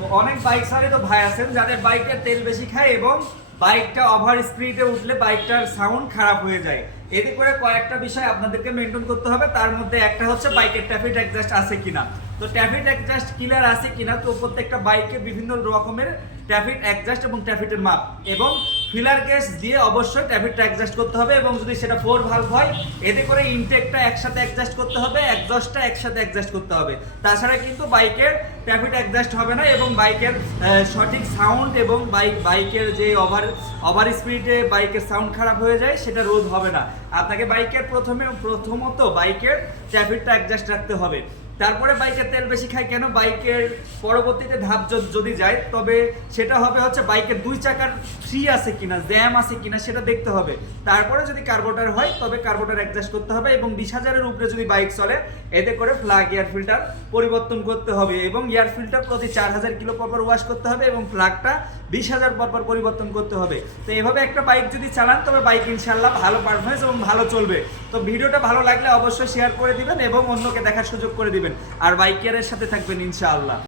তো অনেক বাইক চালিত ভাই আছেন যাদের বাইকের তেল বেশি খায় এবং বাইকটা ওভার স্পিডে উঠলে বাইকটার সাউন্ড খারাপ হয়ে যায়। এতে করে কয়েকটা বিষয় আপনাদেরকে মেনটেন করতে হবে। তার মধ্যে একটা হচ্ছে বাইকের ট্রাফিক এক্সজাস্ট আছে কিনা। তো ট্রাফিক এক্সজাস্ট ক্লিয়ার আছে কিনা, তো প্রত্যেকটা বাইকে বিভিন্ন রকমের ট্রাফিক এক্সজাস্ট এবং ট্রাফিকের মাপ এবং ফিলার কেস দিয়ে অবশ্যই ট্রাফিকটা অ্যাডজাস্ট করতে হবে। এবং যদি সেটা 4 ভালভ হয় এতে করে ইনটেকটা একসাথে অ্যাডজাস্ট করতে হবে, এক্সজস্টটা একসাথে অ্যাডজাস্ট করতে হবে। তাছাড়া কিন্তু বাইকের ট্রাফিক অ্যাডজাস্ট হবে না এবং বাইকের সঠিক সাউন্ড এবং বাইকের যে ওভার স্পিডে বাইকের সাউন্ড খারাপ হয়ে যায় সেটা রোধ হবে না। আপনাকে বাইকের প্রথমত বাইকের ট্রাফিকটা অ্যাডজাস্ট রাখতে হবে। তারপরে বাইকের তেল বেশি খায় কেন, বাইকের পরবর্তীতে ধাপ যদি যায় তবে সেটা হবে হচ্ছে বাইকের 2 চাকার ফ্রি আছে কিনা, জ্যাম আছে কিনা সেটা দেখতে হবে। তারপরে যদি কার্বোরেটর হয় তবে কার্বোরেটর অ্যাডজাস্ট করতে হবে এবং 20,000-এর উপরে যদি বাইক চলে এতে করে প্লাগ এয়ার ফিল্টার পরিবর্তন করতে হবে এবং এয়ার ফিল্টার প্রতি 4,000 কিলো পর ওয়াশ করতে হবে এবং প্লাগটা 20,000 পর পরিবর্তন করতে হবে। তো এভাবে একটা বাইক যদি চালান তবে বাইক ইনশাল্লাহ ভালো পারফরমেন্স এবং ভালো চলবে। তো ভিডিওটা ভালো লাগলে অবশ্যই শেয়ার করে দিবেন এবং অন্যকে দেখার সুযোগ করে দিবেন আর বাইক কেয়ারের সাথে থাকবেন ইনশাআল্লাহ।